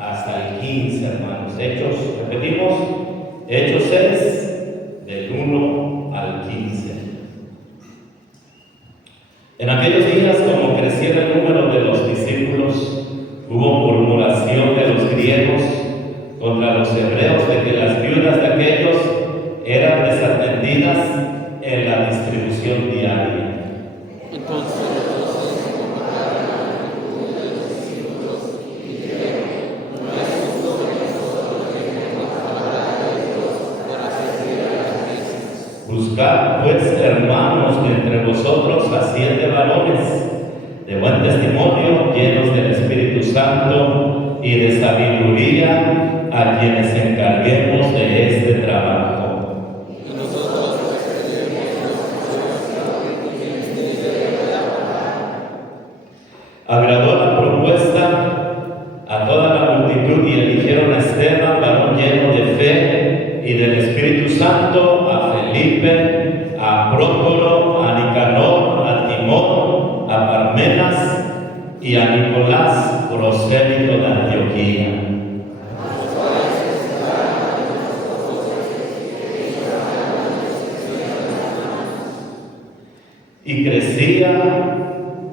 hasta el 15, hermanos. Hechos, repetimos, Hechos 6, del 1 al 15. En aquellos días, como creciera el número de los discípulos, hubo murmuración de los griegos contra los hebreos de que las viudas de aquellos eran desatendidas en la distribución diaria. Buscad pues, hermanos, de entre vosotros a 7 varones de buen testimonio, llenos del Espíritu Santo y de sabiduría, a quienes encarguemos de este trabajo. Agradó la propuesta a toda la multitud y eligieron a Esteban, varón lleno de fe y del Espíritu Santo, a Felipe, a Prócoro, a Nicanor, a Timón, a Parmenas y a Nicolás, prosélito de Antioquía.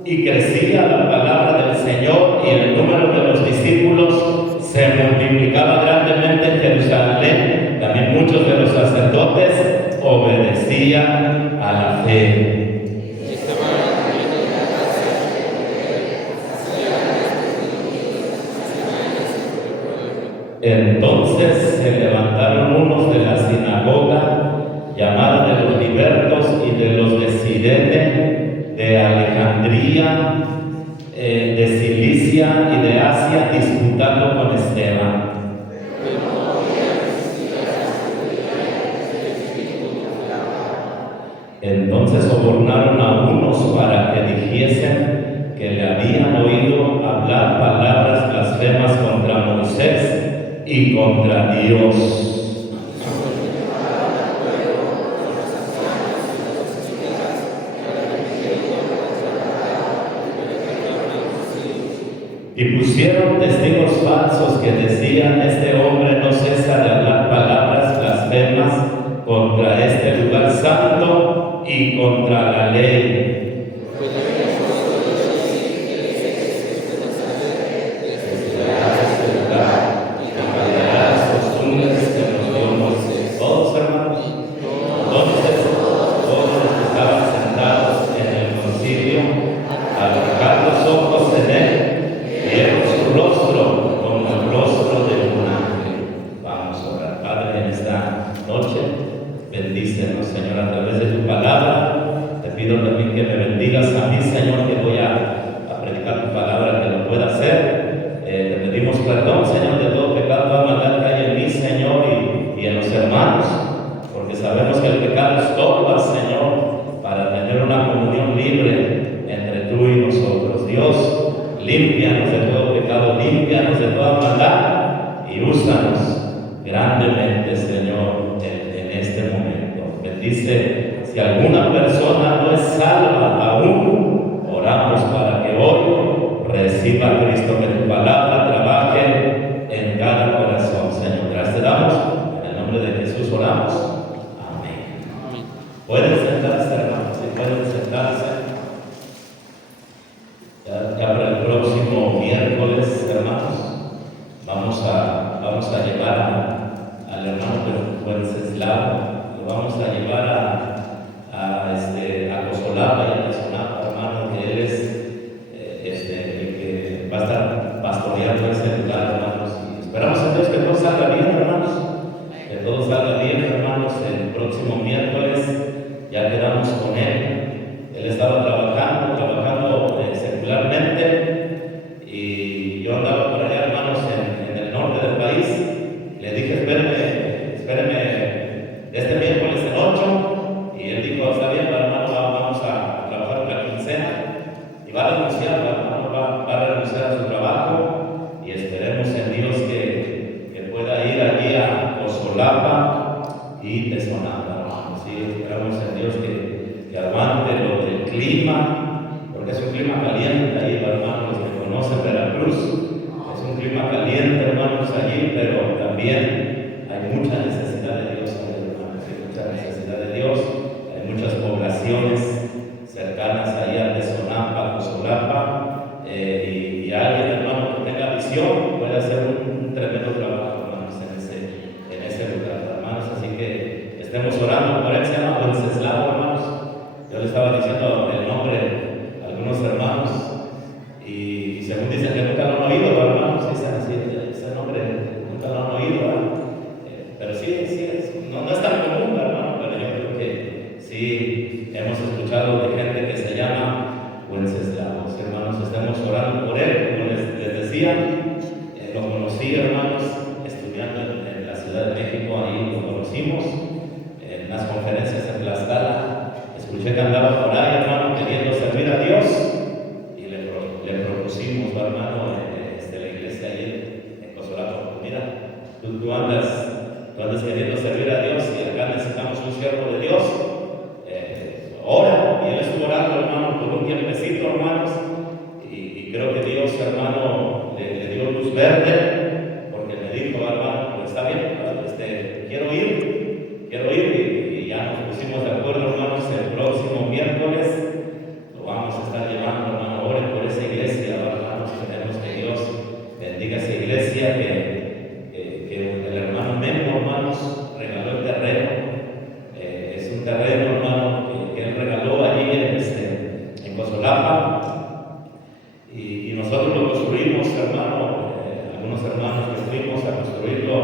Y crecía la palabra del Señor, y el número de los discípulos se multiplicaba grandemente en Jerusalén. También muchos de los sacerdotes obedecían a la fe. Entonces se levantaron unos de la sinagoga, llamada de los libertos y de los de Cirene, de Alejandría, de Cilicia y de Asia, disputando con Esteban. Entonces sobornaron a unos para que dijesen que le habían oído hablar palabras blasfemas contra Moisés y contra Dios. Y pusieron testigos falsos que decían: este hombre no cesa de hablar palabras blasfemas contra este lugar santo y contra la ley. Todos, hermanos. Entonces, todos los que estaban sentados en el concilio, al fijar los ojos en él, vieron su rostro como el rostro de un ángel. Vamos a orar. Padre, en esta noche, bendícenos, Señor, a través de tu palabra. Te pido también que me bendigas a mí, Señor, que voy a predicar tu palabra, que lo pueda hacer. Te pedimos perdón, Señor, de todo pecado, toda maldad que hay en mí, Señor, y en los hermanos, porque sabemos que el pecado estorba, Señor, para tener una comunión libre entre tú y nosotros. Dios, límpianos de todo pecado, límpianos de toda maldad y úsanos grandemente, Señor, en este momento. Bendice, si alguna persona no es salva aún, oramos para que hoy reciba a Cristo, que tu palabra trabaje en cada corazón, Señor. Gracias te damos, en el nombre de Jesús oramos. Amén. Pueden sentarse, hermanos, si pueden sentarse. Ya para el próximo miércoles, hermanos, vamos a llevar al hermano Wenceslao, lo vamos a llevar a Cosolapa y a Casonapa, hermano, que él es el que va a estar pastoreando ese lugar, hermanos. Y esperamos en Dios que todo salga bien, hermanos, que todo salga bien, hermanos. El próximo miércoles ya quedamos con él. Él estaba trabajando secularmente, y yo andaba por allá, hermanos, en el norte del país. Le dije: espéreme este miércoles en 8, y él dijo: está bien, hermano, vamos a trabajar la quincena, y va a renunciar, hermano, va a renunciar a su trabajo, y esperemos en Dios que pueda ir allí a Cosolapa y Tesonapa, hermano. Sí, esperamos en Dios que aguante lo del clima, porque es un clima caliente ahí, hermanos, los que conocen Veracruz, es un clima caliente, hermanos, allí, pero también hay mucha necesidad de Dios, hermanos, hay mucha necesidad de Dios. Hay muchas poblaciones cercanas ahí a Tezonampa, Cozolapa, y alguien, hermano, que tenga visión puede hacer un tremendo trabajo, hermanos, en ese lugar, hermanos. Así que estemos orando por él. Se llama Wenceslao, hermanos. Yo le estaba diciendo el nombre a algunos hermanos, y según dicen que nunca lo han oído, hermanos. Dicen así, ese nombre nunca lo han oído, ¿verdad? Pero sí, no es tan común, hermano, pero yo creo que sí hemos escuchado de gente que se llama Wenceslao. Hermanos, estamos orando por él. Como les decía, lo conocí, hermanos, estudiando en la Ciudad de México. Ahí lo conocimos en las conferencias en Tlaxcala. Escuché que andaba por ahí, hermano, queriendo servir a Dios, y le propusimos, hermano, la iglesia ahí en Cozolapa. Mira, tú andas queriendo servir a Dios, y acá necesitamos un siervo de Dios. Ora. Y él estuvo orando, hermano, por un tiempecito, hermanos, y creo que Dios, hermano, le dio luz verde, porque me dijo, hermano, pues está bien, quiero ir, y ya nos pusimos de acuerdo, hermanos. El próximo miércoles lo vamos a estar llevando, hermano. Oren por esa iglesia, hermanos. Queremos que Dios bendiga esa iglesia, que el hermano Memo, hermanos, regaló el terreno. Es un terreno, hermano, que él regaló allí en Cozolapa, y nosotros lo construimos, hermano. Algunos hermanos que fuimos a construirlo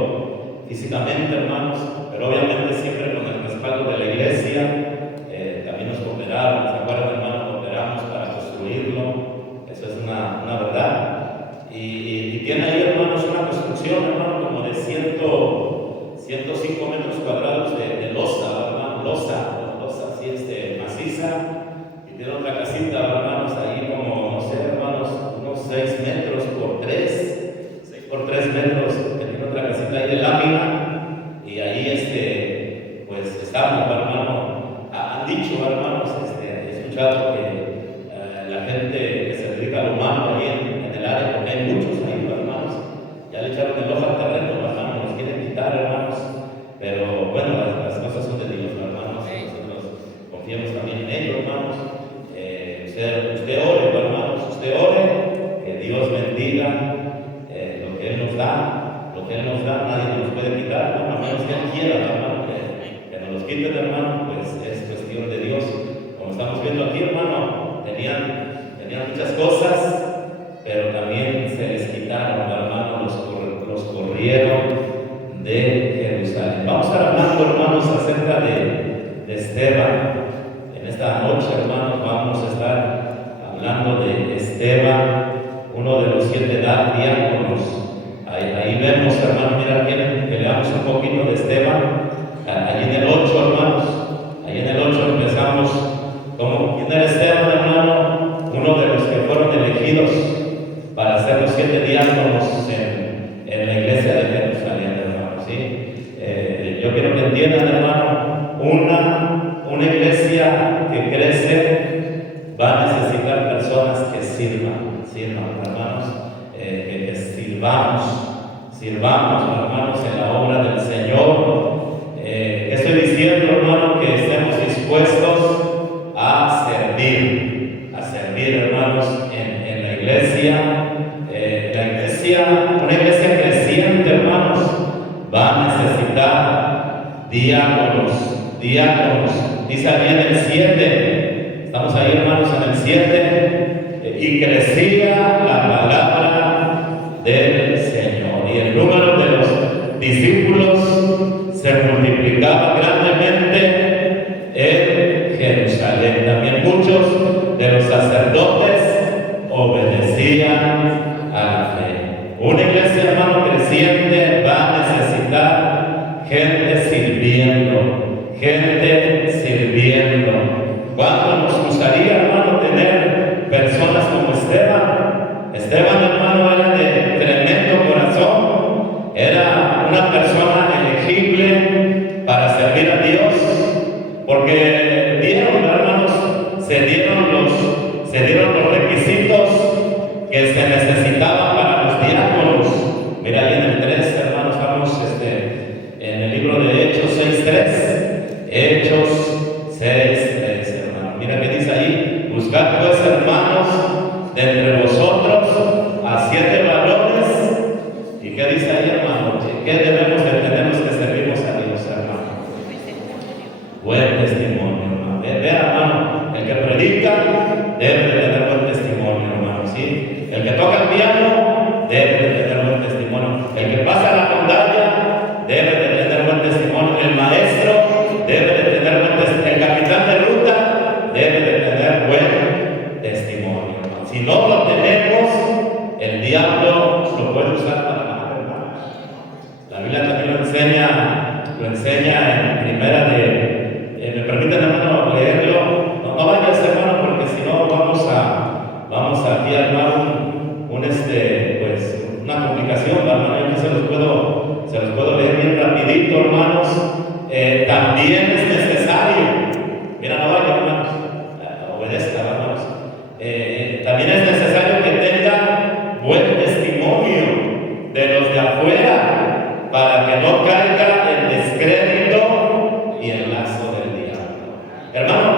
físicamente, hermanos, pero obviamente siempre con el respaldo de la iglesia. También nos cooperaron, ¿se acuerdan, hermano? Cooperamos para construirlo. Eso es una verdad. Y tiene ahí, hermanos, una construcción, hermano, como de 105 metros cuadrados de losa, hermano, losa así, maciza. Y tiene otra casita, hermanos, ahí como, no sé, hermanos, unos 6 metros por 3, 6 por 3 metros, que tiene otra casita ahí de lámina. Y ahí, pues estamos, hermano. Han dicho, hermanos, he escuchado que la gente que se dedica a lo humano ahí en el área, porque hay muchos ahí, hermanos, ya le echaron el ojo al terreno, hermanos, nos quieren quitar, hermanos. Pero bueno, las cosas son de Dios, hermanos. Nosotros confiamos también en ellos, hermanos. Usted ore, hermanos, usted ore, que Dios bendiga lo que Él nos da. Lo que Él nos da, nadie nos puede quitar, hermano, a menos que Él quiera, hermano, que nos los quiten, hermano. Pues es cuestión de Dios. Como estamos viendo aquí, hermano, tenían muchas cosas, pero también se les quitaron, hermano, los corrieron de Jerusalén. Vamos a estar hablando, hermanos, acerca de Esteban. En esta noche, hermanos, vamos a estar hablando de Esteban, uno de los 7 diáconos. Ahí vemos, hermano, mira, quieren que leamos un poquito de Esteban. Allí en el 8, hermanos, ahí en el 8 empezamos. ¿Quién era Esteban, hermano? Uno de los que fueron elegidos para ser los 7 diáconos en la iglesia de Jerusalén, hermano, ¿sí? Yo quiero que entiendan, hermano, una iglesia que crece va a necesitar personas que sirvan, hermanos, que sirvamos, hermanos, en la obra del Señor. Estoy diciendo, hermano, que estemos dispuestos a servir, hermanos, en la iglesia. Una iglesia creciente, hermanos, va a necesitar diáconos. Dice ahí en el 7, estamos ahí, hermanos, en el 7, y crecía la palabra del Señor, y el número de los discípulos se multiplicaba grandemente en Jerusalén. También muchos de los sacerdotes obedecían a la fe. Una iglesia, hermano, creciente va a necesitar gente sirviendo. ¿Cuánto nos gustaría, hermano, tener personas como Esteban? Esteban, hermano, era de tremendo corazón. Era una persona elegible para servir a Dios. lo enseña en primera de, me permiten hermano leerlo, no vayas hermano porque si no vamos a aquí a armar pues una complicación, hermano, yo se los puedo leer bien rapidito hermanos. También es necesario, mira no vaya hermanos, obedezca hermanos, también es necesario que tenga buen testimonio de los de afuera para que no caiga en descrédito y en lazo del diablo. Hermano,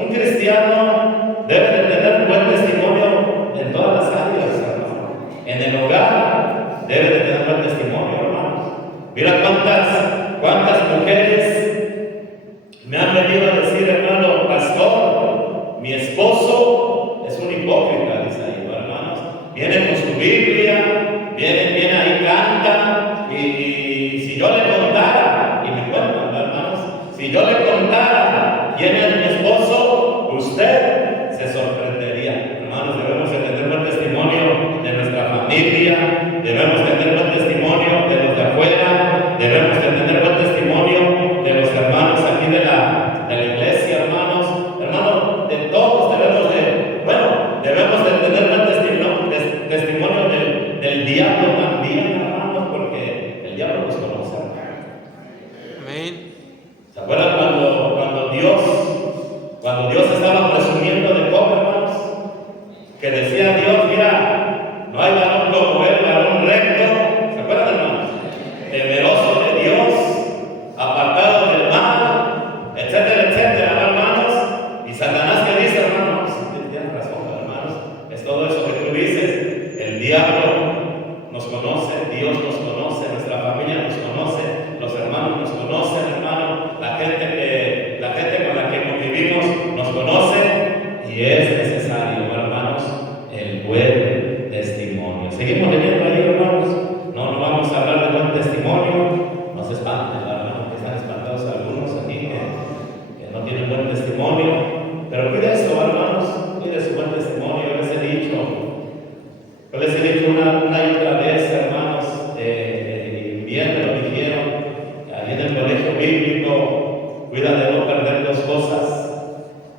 un cristiano debe de tener buen testimonio en todas las áreas, hermano. En el hogar debe de tener buen testimonio, hermanos. Mira cuántas mujeres me han venido a decir, hermano, pastor, mi esposo es un hipócrita, dice ahí, hermanos. Viene con su Biblia, viene ahí, canta, y si yo le contara, y me cuentan, hermanos, si yo le contara quién es mi esposo, usted se sorprendería. Hermanos, debemos de tener buen testimonio de nuestra familia, debemos tener buen testimonio de los de afuera, debemos de tener buen testimonio de los hermanos aquí de la iglesia, hermanos. Hermanos, de todos debemos de tener buen testimonio del diablo también, hermanos, porque el diablo nos conoce. Amén. ¿Se acuerdan cuando Dios estaba presumiendo de Job, hermanos? Que decía Dios, mira, no hay varón como él, varón recto. ¿Se acuerdan, hermanos? Temeroso de Dios, apartado del mal, etcétera, etcétera, hermanos. Y Satanás, ¿qué dice, hermanos? Tienes razón, hermanos. Es todo eso que tú dices. El diablo nos conoce, Dios nos conoce, nuestra familia nos conoce, los hermanos nos conocen, hermano. La gente con la que convivimos nos conoce. Y es necesario, hermanos, el buen testimonio. Seguimos leyendo ahí, hermanos. No vamos a hablar de buen testimonio. No se espanten, hermanos, que están espantados algunos aquí que no tienen buen testimonio. Pero cuide eso, hermanos, cuide su buen testimonio. Yo les he dicho una y otra vez, hermanos, bien me lo dijeron, ahí en el colegio bíblico, cuida de no perder dos cosas.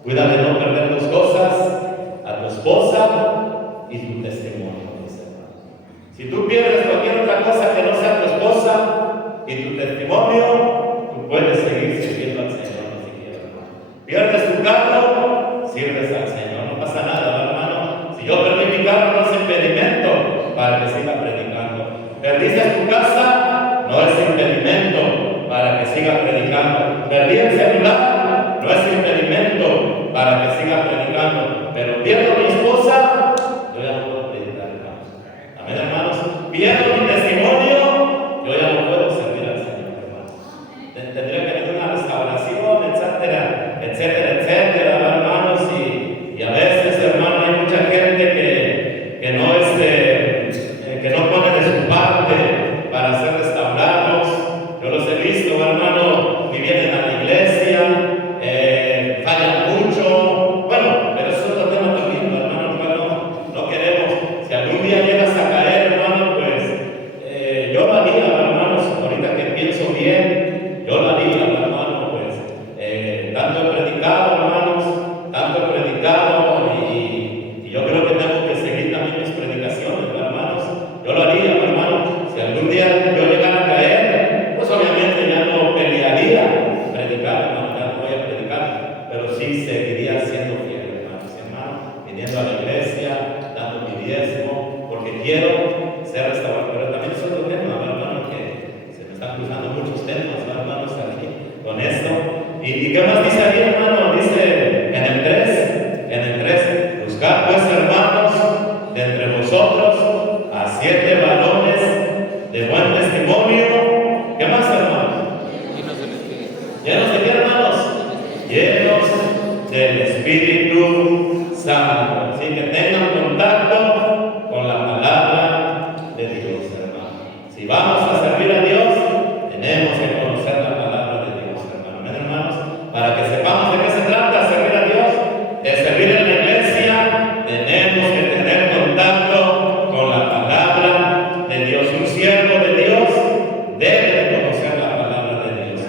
Cuida de no perder dos cosas, a tu esposa y tu testimonio, dice hermano. Si tú pierdes cualquier otra cosa que no sea tu esposa y tu testimonio, tú puedes seguir sirviendo al Señor, ni siquiera, hermano. Pierdes tu carro, sirves al Señor, no pasa nada, hermano. Si yo perdí mi carro, no es impedimento para que siga predicando. Perdiste tu casa, no es impedimento para que siga predicando. Perdí el celular, no es impedimento para que siga predicando. Pero pierdo mi esposa, yo ya no puedo predicar, hermanos. Amén, hermanos. Pierdo mi testimonio, yo ya no puedo servir al Señor, hermanos. Tendría que haber una restauración, etcétera, etcétera, etcétera, hermanos. Y a veces, hermano, hay mucha gente que no pone de su parte para ser restaurados. Yo los he visto, hermano, que vienen a la iglesia, fallan mucho. Bueno, pero eso es otro tema también, hermano. No queremos. Si algún día llegas a caer, hermano, pues yo lo haría, hermanos. Ahorita que pienso bien, yo lo haría, hermano, pues tanto he predicado, hermanos, tanto he predicado y yo creo que tengo que seguir también mis predicaciones, hermanos. Yo lo haría, hermano. Si algún día yo llegara a caer, pues obviamente ya no pelearía predicar, hermano, ya no voy a predicar, pero sí seguiría siendo fiel, hermanos, viniendo a la iglesia, dando mi diezmo, porque quiero ser restaurado. Pero también es otro tema, hermano, que se me están cruzando muchos temas, hermanos, aquí con esto. ¿Y qué más dice ahí, hermano? Dice en el 3, buscad pues, hermanos, de entre vosotros a 7 varones de buen testimonio. ¿Qué más, hermanos? ¿Llenos de qué, hermanos? Llenos del Espíritu Santo. Así que tengan contacto con la palabra de Dios, hermano. Si vamos a servir a Dios, tenemos que conocer la palabra de Dios, hermano. Amén, hermanos. Para que sepamos de qué se trata servir a Dios, de servir en la iglesia, tenemos que tener contacto con la palabra de Dios. Un siervo de Dios debe de conocer la palabra de Dios.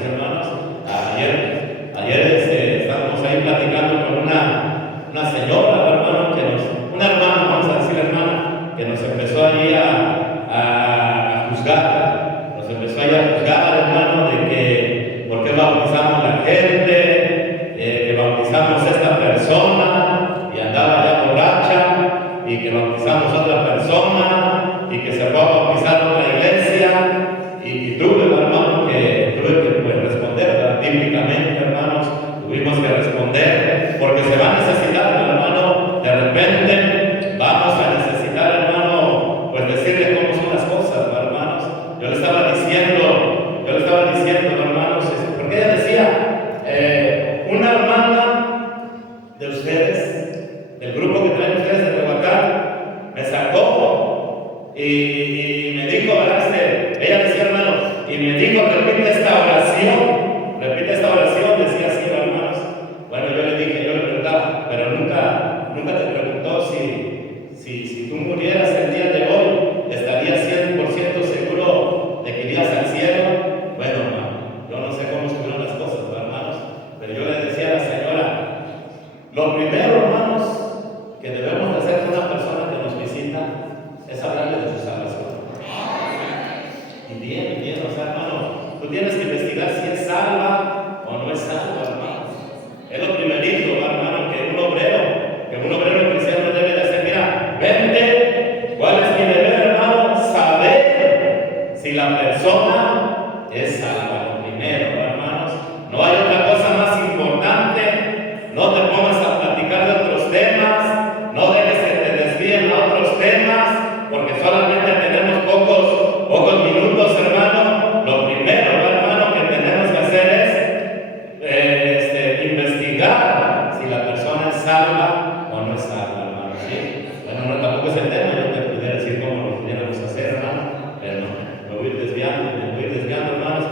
juzgar, nos empezó a juzgar, hermano, de que por qué bautizamos la gente, que bautizamos a esta persona y andaba ya borracha, y que bautizamos a otra persona y que se fue a bautizar a otra iglesia, y tuve, hermano, que pues, responder bíblicamente, hermanos, tuvimos que responder, porque se va a necesitar, hermano, de repente vamos a necesitar, hermano, pues decirle cómo son las cosas, hermanos. Yo le estaba diciendo, hermanos, porque ella decía, una hermana de ustedes, del grupo que traen ustedes de Tehuacán, me sacó y me dijo, ¿verdad? Ella decía, hermano, y me dijo, repite esta oración, decía así, hermanos. Bueno, yo le preguntaba, pero nunca te preguntó si tú murieras el día de hoy, ¿estarías 100% seguro de que irías al cielo? Bueno, hermano, yo no sé cómo estuvieron las cosas, hermanos, pero yo le decía a la señora, lo primero, hermanos, que debemos hacer con una persona que nos visita es hablarle de su salvación. Y bien, o sea, hermano, tú tienes que investigar si es salva o no es salva, hermano. Es lo primerito, hermano, que un obrero cristiano debe de hacer. Mira, vente, ¿cuál es mi deber, hermano? Saber si la persona es salva. Lo primero, hermanos. No hay otra cosa más importante. No te pongas a platicar de otros temas. No dejes que te desvíen a otros temas, porque solamente tenemos pocos minutos, hermano. Lo primero, hermano, que tenemos que hacer es investigar si la persona es salva o no es salva, hermano. ¿Sí? Bueno, no, tampoco es el tema. Yo te pudiera decir cómo lo pudiéramos hacer, hermano, pero me voy a ir desviando, hermanos.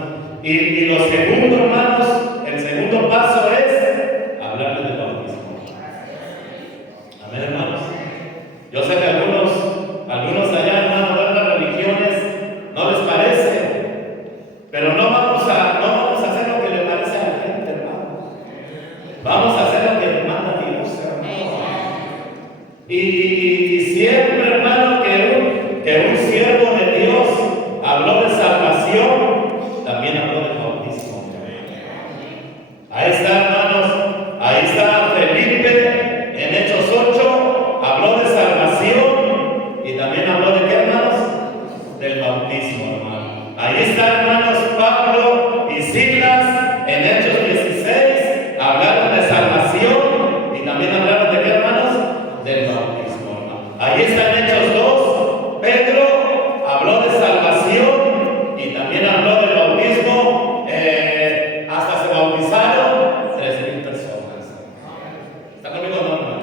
Y lo segundo, hermanos, el segundo paso es hablarles del bautismo. Amén, hermanos. Yo sé que algunos allá, hermano, de otras religiones no les parece, pero no vamos a hacer lo que le parece a la gente, hermano. Vamos a hacer lo que le manda Dios, hermano. Y siempre, hermano, que un siervo de Dios habló de salvación, también habló del bautismo. Ahí está, hermanos, ahí está Felipe en Hechos 8, habló de salvación y también habló de qué, hermanos, del bautismo, hermano. Ahí está, hermanos, Pablo y Silas en Hechos 16, hablaron de salvación y también hablaron de qué, hermanos, del bautismo, hermano. Ahí está en Hechos 2, Pedro habló de salvación y también habló del bautismo, hasta se bautizaron 3,000 personas. ¿Está conmigo, hermano?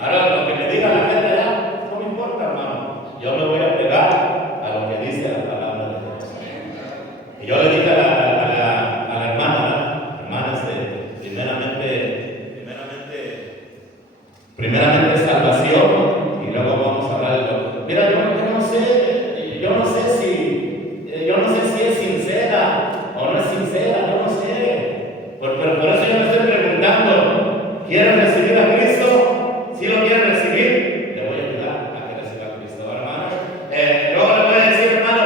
Ahora lo que me diga la gente ya, no me importa, hermano. Yo me voy a pegar a lo que dice la palabra de Dios. Y yo le dije a la hermana, primeramente salvación, y luego vamos a hablar de lo. Mira, yo no sé si es sincera o no es sincera, no lo sé. Pero por eso yo me estoy preguntando, ¿quieres recibir a Cristo? Si lo quieres recibir, le voy a ayudar a que reciba a Cristo, hermano. Luego le voy a decir, hermano,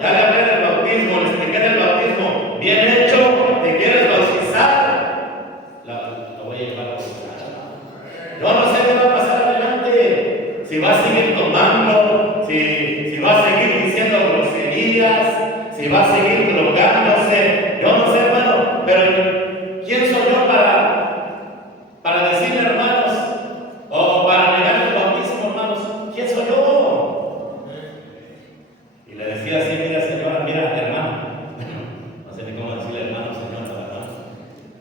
ya le hablé del bautismo, le expliqué del bautismo, bien hecho, ¿te quieres bautizar? Lo voy a llevar a bautizar. Yo no sé qué va a pasar adelante, si va a seguir tomando, si va a seguir diciendo groserías, si va a seguir drogándose, yo no sé, hermano, pero ¿quién soy yo para decirle, hermanos, o para negar el bautismo, hermanos? ¿Quién soy yo? Y le decía así, mira, señora, mira, hermano, no sé ni cómo decirle hermano, señora, ¿verdad?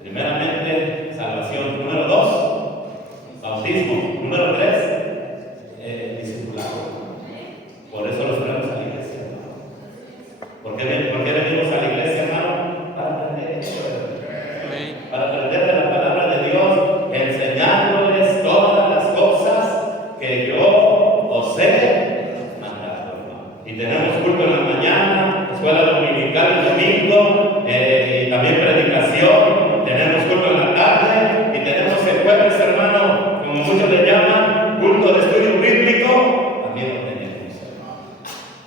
Primeramente, salvación. Número 2, bautismo. Número 3, discipulado. Por eso los traemos a la iglesia, hermano. ¿Por qué venimos a la iglesia, hermano? Para aprender eso, para aprender de la palabra de Dios, enseñándoles todas las cosas que yo os he mandado, hermano. Y tenemos culto en la mañana, escuela dominical el domingo, y también predicación. Tenemos culto en la tarde y tenemos el jueves, hermano, como muchos le llaman, culto de estudio bíblico. También lo tenemos, hermano.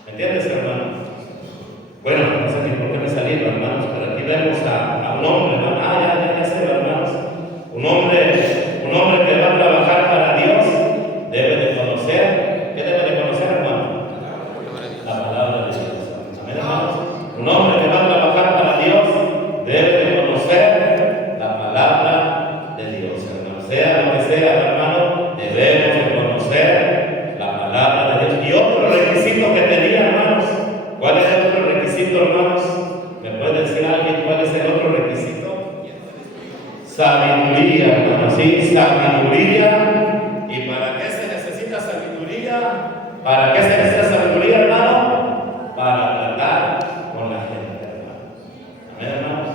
¿Me entiendes, hermano? sabiduría, hermano, sí, sabiduría. ¿Y para qué se necesita sabiduría? ¿Para qué se necesita sabiduría, hermano? Para tratar con la gente, hermano. Amén, hermanos.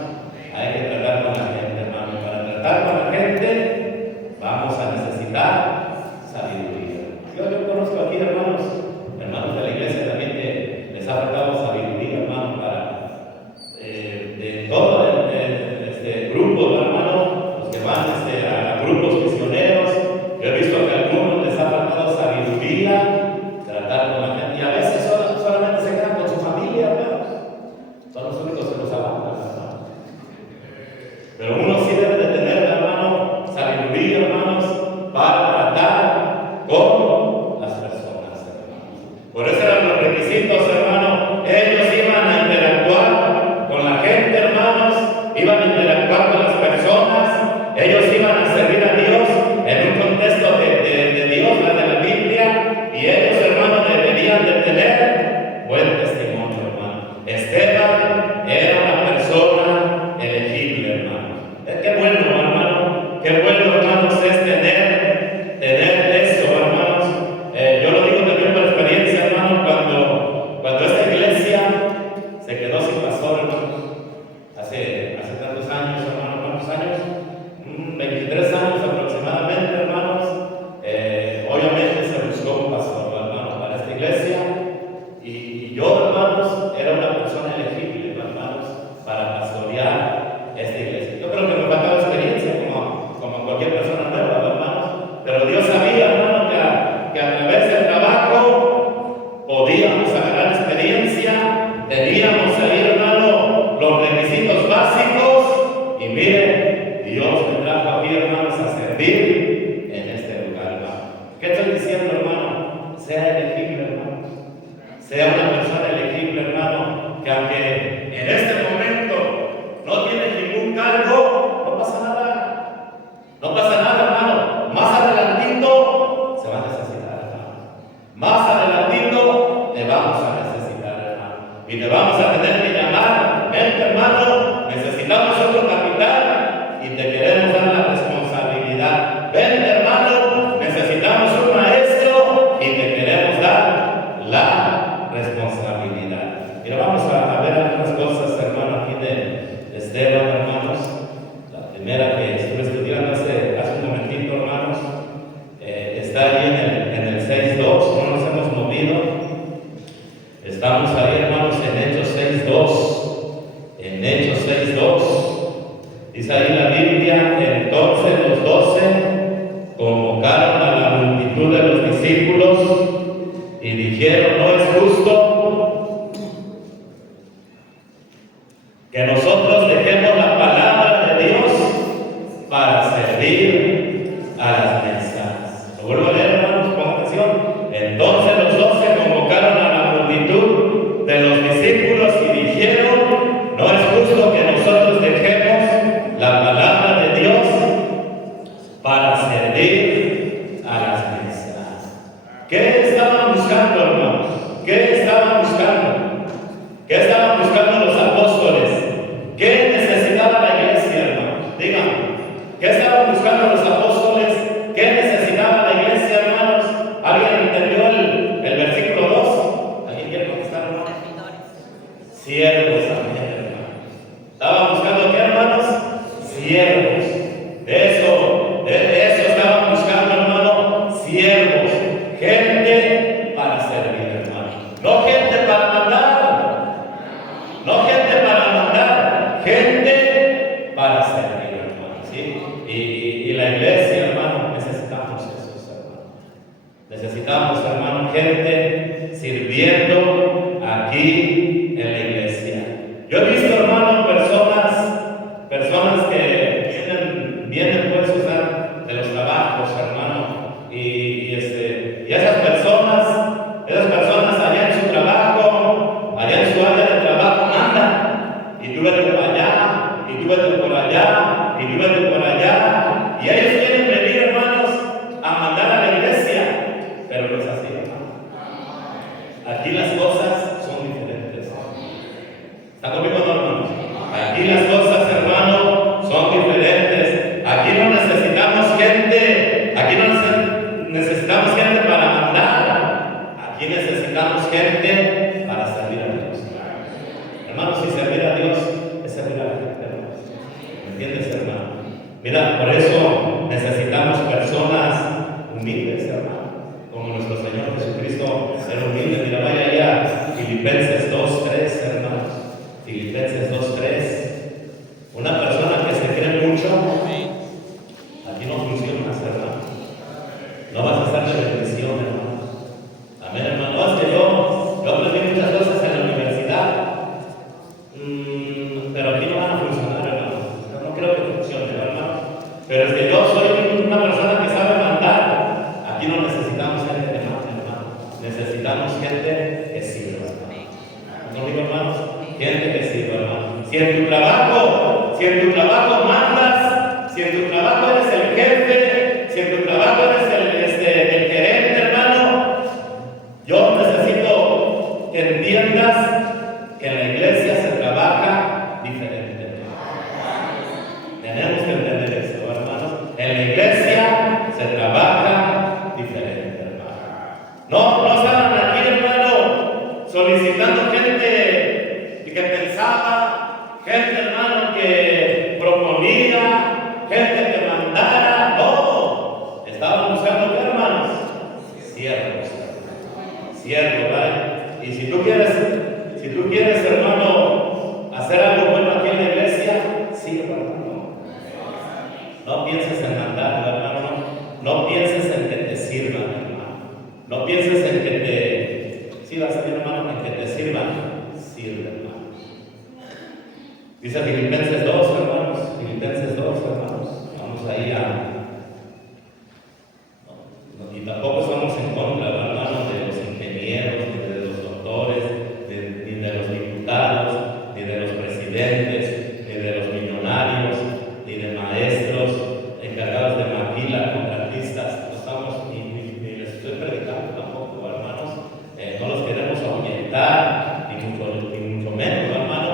Hay que tratar con la gente, hermano. Y para tratar con la gente vamos a necesitar sabiduría. Yo conozco aquí, hermanos de la iglesia también que les ha faltado sabiduría, hermano, para de todo este grupo, hermano, los que van a grupos misioneros. Yo he visto que a algunos les ha faltado sabiduría, tratar con la gente, y a veces solamente se quedan con su familia, hermanos. Son los únicos que los aguantan, hermano. Pero uno sí debe de tener, hermano, sabiduría, hermanos, para tratar con las personas, hermanos. Por eso eran los requisitos, hermano. Ellos iban a interactuar con la gente, hermanos, iban a interactuar con las personas, ellos iban a servir a Dios en un contexto de Dios, de la Biblia, y ellos, hermanos, deberían de tener buen testimonio, hermano. Esteban era una persona elegible, hermano. Qué bueno, hermano, qué bueno, hermanos, es tener eso, hermanos. Yo lo digo también por experiencia, hermano, cuando esta iglesia se quedó sin pastor, hermano, hace tantos años, hermano. ¿Cuántos años? 23 años aproximadamente, hermanos. Obviamente se buscó un pastor, hermano, para esta iglesia, y yo, hermanos, era una persona elegible, hermanos, para pastorear esta iglesia. Yo creo que me faltaba experiencia como cualquier persona nueva, hermanos, pero Dios sabía, hermano, que a través del trabajo podíamos agarrar experiencia, teníamos ahí, hermano, los requisitos básicos, y miren, Dios me trajo aquí, hermanos, a servir en este lugar, hermano. ¿Qué estoy diciendo, hermano? Sea elegible, hermano. Sea una persona elegible, hermano, que aunque en este momento no tiene ningún cargo, no pasa nada. No pasa nada, hermano. Más adelantito se va a necesitar, hermano. Más adelantito te vamos a necesitar, hermano. Y te vamos a tener que llamar. Vente, hermano, necesitamos otro capitán y te queremos dar la responsabilidad. Vente, hermano, necesitamos un maestro y te queremos dar la responsabilidad. Y vamos a ver algunas cosas, hermano, aquí de Esteban, hermanos. La primera que estuve estudiando hace un momentito, hermanos, está ahí en el 6.2, no nos hemos movido. Estamos ahí, hermanos, en Hechos 6.2. En Hechos 6.2 dice ahí la Biblia: entonces los 12 convocaron a la multitud de los discípulos y dijeron: no es justo que nosotros dejemos la palabra de Dios para servir a las mesas. Lo vuelvo a leer, hermanos, con atención. Entonces los 12 convocaron a la multitud de los discípulos y dijeron: no es justo que nosotros dejemos la palabra de Dios para servir a las mesas. ¿Qué estaban buscando, hermanos? ¿Qué estaban buscando? ¿Qué estaban buscando los apóstoles? ¿Qué necesitaba la iglesia, hermanos? Díganme, ¿qué estaban buscando los apóstoles? ¿Qué necesitaba la iglesia, hermanos? ¿Alguien entendió el versículo 2? ¿Alguien quiere contestar, hermano? Siervos, amén, hermanos. ¿Estaban buscando qué, hermanos? Siervos. De eso estaban buscando, hermano. Siervos. Gente para servir, hermano. No gente para mandar. No gente para mandar. Gente para servir, hermano. ¿Sí? Y la iglesia, hermano, necesitamos eso, hermano. Necesitamos, hermano, gente sirviendo aquí en la iglesia. Yo he visto, hermano, personas que vienen pues, de los trabajos, hermano, y esas personas allá en su trabajo, allá en su área de trabajo, andan, y tú vete por allá, y tú vete por allá, y tú vete por allá, y ellos quieren venir, hermanos, a mandar a la iglesia, pero no es así, hermano. Aquí las cosas son diferentes. ¿Está conmigo, no, hermanos? Aquí las cosas, hermano, son diferentes. Hermanos, si servir a Dios es servir a la gente, hermanos. ¿Me entiendes, hermano? Mira, por eso necesitamos personas humildes, hermano, como nuestro Señor Jesucristo era humilde. Mira, vaya allá, Filipenses 2:3, hermanos. Filipenses 2:3. Una persona que se cree mucho, aquí no funciona, hermano. No vas a estar de bendición, hermano. Amén, hermano. No, es que yo aprendí muchas cosas en la universidad, pero aquí no van a funcionar, hermano. No creo que funcione, hermano. Pero es que yo soy una persona que sabe mandar. Aquí no necesitamos gente que mande, hermano. Necesitamos gente que sirva, hermano. ¿No digo, hermanos? Gente que sirva, hermano. Si en tu trabajo mandas, si en tu trabajo eres el jefe, si en tu trabajo eres el gerente, hermano, yo necesito que entiendas que en la iglesia se trabaja diferente. Tenemos que entender esto, hermanos. En la iglesia se trabaja diferente, hermano. No salgan aquí, hermano, solicitando gente que pensaba, gente, hermano, que proponía, gente que mandara. No, estaban buscando, ¿qué, hermanos? Siervos, ¿vale? Y si tú quieres, hermano, hacer algo bueno aquí en la iglesia, sirva, hermano. No pienses en mandar, hermano. No pienses en que te sirvan, hermano. No pienses en que te... Sí, vas a ver, hermano, en que te sirvan. Sirve, hermano. Dice Filipenses 2, hermanos. Filipenses 2, hermanos. Vamos ahí a... Y tampoco somos en contra, hermanos, de los ingenieros, ni de los doctores, ni de los diputados, ni de los presidentes, ni de los millonarios, ni de maestros encargados de maquila, contratistas. No estamos, ni les estoy predicando tampoco, hermanos. No los queremos ahuyentar, ni mucho menos, hermano.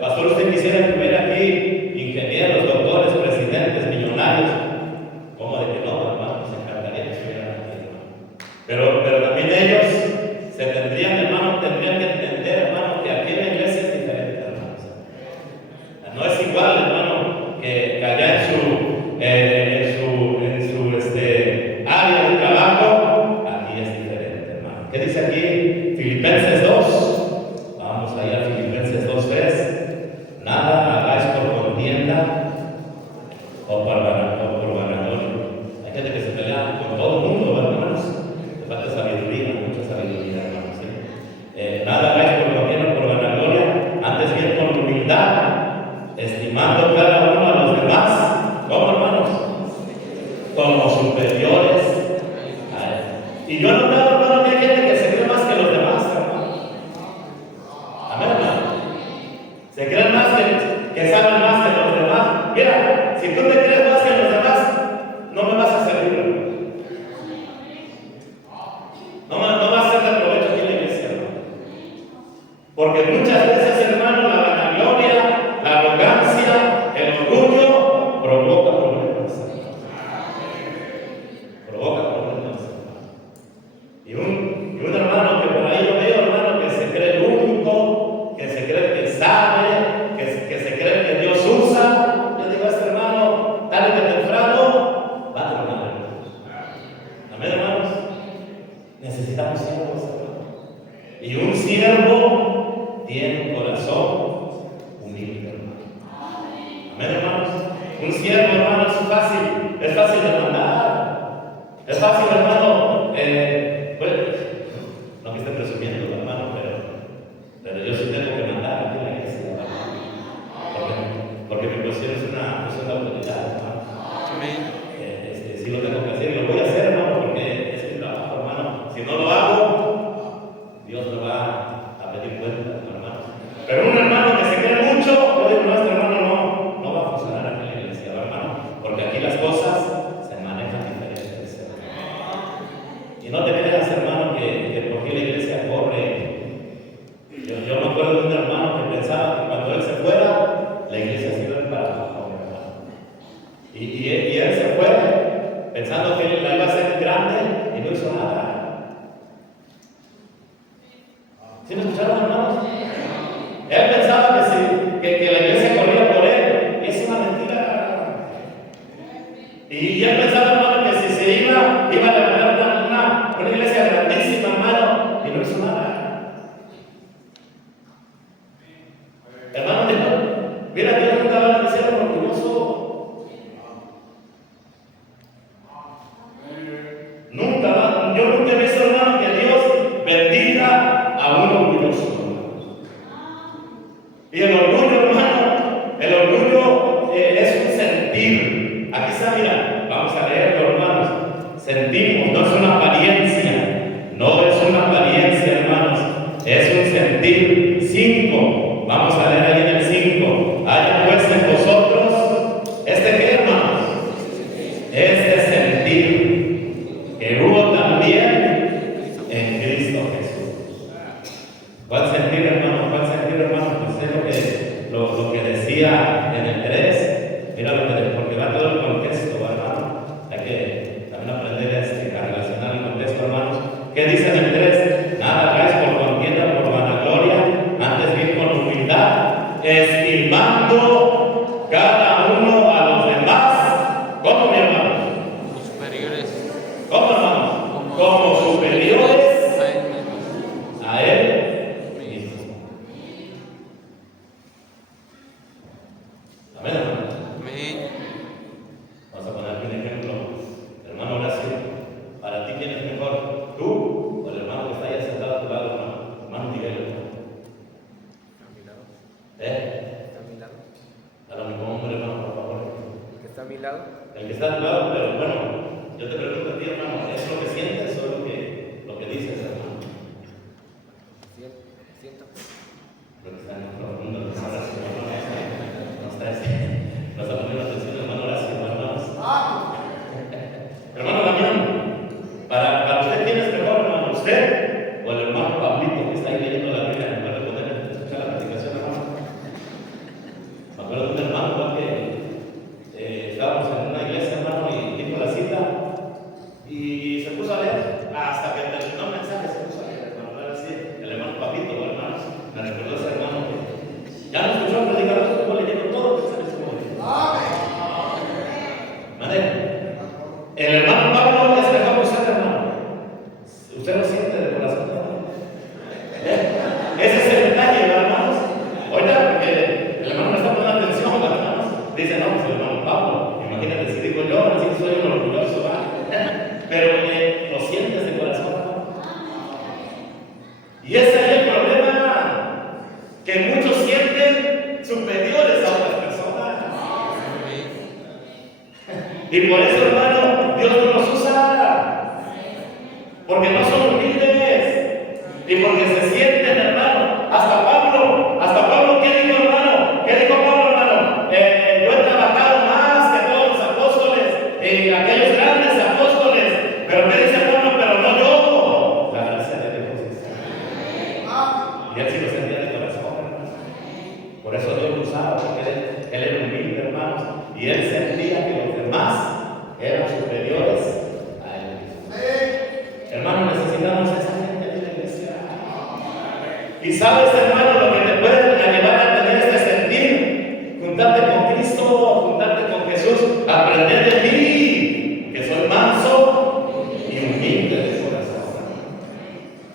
Pastor, usted quisiera incluir aquí ingenieros, doctores, presidentes, millonarios. ¿Cómo de que no, hermano? Se encargaría de estudiar aquí, hermano. Pero también ellos se tendrían que entender, hermano, que aquí en la iglesia es diferente, hermanos. No es igual, hermano, que allá en su área de trabajo, aquí es diferente, hermano. ¿Qué dice aquí? Filipenses 2. Vamos allá a Filipenses 2:3. Nada hagáis por contienda o por vanagloria. Hay gente que se pelea con todo el mundo, hermanos. Le falta sabiduría, mucha sabiduría, hermanos. ¿Sí? Nada hagáis por contienda o por vanagloria, antes bien con humildad, estimando cada uno a los demás, ¿cómo, hermanos? Como superiores a él. Y yo he notado, hermano, que hay gente que se cree más que los demás, hermano. Amén, hermano. Se creen más que saben más que los demás. Mira, si tú te crees más que los demás, no me vas a servir, hermano. No vas a ser de provecho aquí en la iglesia, hermano. Porque muchas veces, hermano, la vanagloria, la arrogancia, el orgullo provoca problemas. Provoca problemas, hermano. Y un hermano que por ahí yo veo, hermano, que se cree el único, que se cree que sabe, que se cree que Dios usa. Yo digo a este hermano, tarde que temprano, va a tronar, hermanos. Amén, hermanos. Necesitamos siervos, hermano. Y un siervo tiene un corazón humilde, hermano. Amén, hermanos. Un siervo, hermano, es fácil de mandar. Es fácil, hermano. Pues, no que esté presumiendo, hermano, pero yo sí tengo que mandar aquí en la iglesia, hermano. Porque mi posición es una posición de autoridad, hermano. Amén. Sí lo tengo que hacer y lo voy a hacer, hermano, porque es mi trabajo, hermano. Si no lo hago, Dios me va a pedir cuentas, hermano. Pero un hermano que se cree mucho, yo digo, no, este hermano no va a funcionar aquí en la iglesia, hermano, porque aquí las cosas se manejan diferentes, hermano. Y no te creas, hermano, que porque la iglesia corre. Yo me acuerdo de un hermano que pensaba que cuando él se fuera, la iglesia se iba para abajo, hermano. Y él se fue pensando que él iba a ser grande y no hizo nada. ¿Sí me escucharon, hermanos? Él pensaba que la iglesia corría por él. Es una mentira. Y él pensaba, hermano, que si se iba a levantar una iglesia grandísima, hermano, y no hizo nada. Hermano, mira, Dios nunca va a decir orgulloso. Yo nunca he visto, hermano, que Dios bendiga a un orgulloso. Y el orgullo, hermano, es un sentir. Aquí está, mira, vamos a leerlo, hermanos. Sentimos, no es una apariencia. No es una apariencia, hermanos. Es un sentir. 5. Vamos a leer ahí en el 5. Haya pues en vosotros, ¿qué, hermanos? Sentir que hubo también en Cristo Jesús. ¿Cuál sentir, hermano? ¿Cuál sentir, hermano? Pues es lo que decía en el 3. Mira porque va todo el contexto, hermano. Hay que también aprender a relacionar el contexto, hermanos. ¿Qué dice en el 3? Nada hagáis por contienda, por vanagloria, antes bien con humildad, estimando cada uno a los demás. ¿Cómo, mi hermano? Como superiores. ¿Cómo, hermano? Como superiores a él mismo. Amén, hermano. Amén. Vamos a poner un ejemplo. Hermano Horacio, para ti, ¿quién es mejor? ¿Tú o el hermano que está ahí sentado a tu lado, hermano? Hermano Miguel, hermano. ¿Está a mi lado? A lo mejor, hombre, hermano, por favor. ¿El que está a mi lado? El que está a tu lado, pero bueno, yo te pregunto a ti, hermano, ¿es lo que sientes o lo que dices, hermano? Siento. Lo que está en el profundo, no está poniendo atención, hermano Horacio, hermanos. Hermano Damián, para usted, ¿quién es mejor, hermano? ¿Usted o el hermano Pablito que está ahí leyendo la Biblia en lugar de poder escuchar la predicación, hermano? Me acuerdo de un hermano que estábamos en una iglesia, hermano, y dijo la cita y se puso a leer hasta que terminó el mensaje, se puso a leer, hermano. Era así, el hermano Pablito, hermanos, me recordó ese hermano que ya no escuchó al predicador, estuvo leyendo todo el mensaje. El hermano Pablo es mejor que usted, hermano. Usted lo siente de corazón, hermano. Ese es el detalle, hermanos. Ahorita, porque el hermano no está poniendo atención, hermanos. Dice, no, pues el hermano Pablo. Imagínate si digo yo, así que soy un orgulloso, ¿verdad? Pero lo sientes de corazón, hermano. Y ese es el problema, que muchos sienten superiores a otras personas. Y por eso, hermano, Dios no los usa. Porque no son humildes. Y porque se sienten, hermano. Hasta Pablo, ¿qué dijo, hermano? ¿Qué dijo Pablo, hermano? Yo he trabajado más que todos los apóstoles, aquellos grandes apóstoles. Pero ¿qué dice Pablo? Pero no yo. La gracia de Dios. Y él sí lo sentía de corazón, hermano. Por eso Dios lo usaba, porque él era humilde, hermanos. Y él sentía que los demás eran superiores a él mismo. Hermano, necesitamos esa gente en la iglesia. Y sabes, hermano, lo que te puede llevar a tener este sentir, juntarte con Cristo, juntarte con Jesús, aprender de mí, que soy manso y humilde de corazón.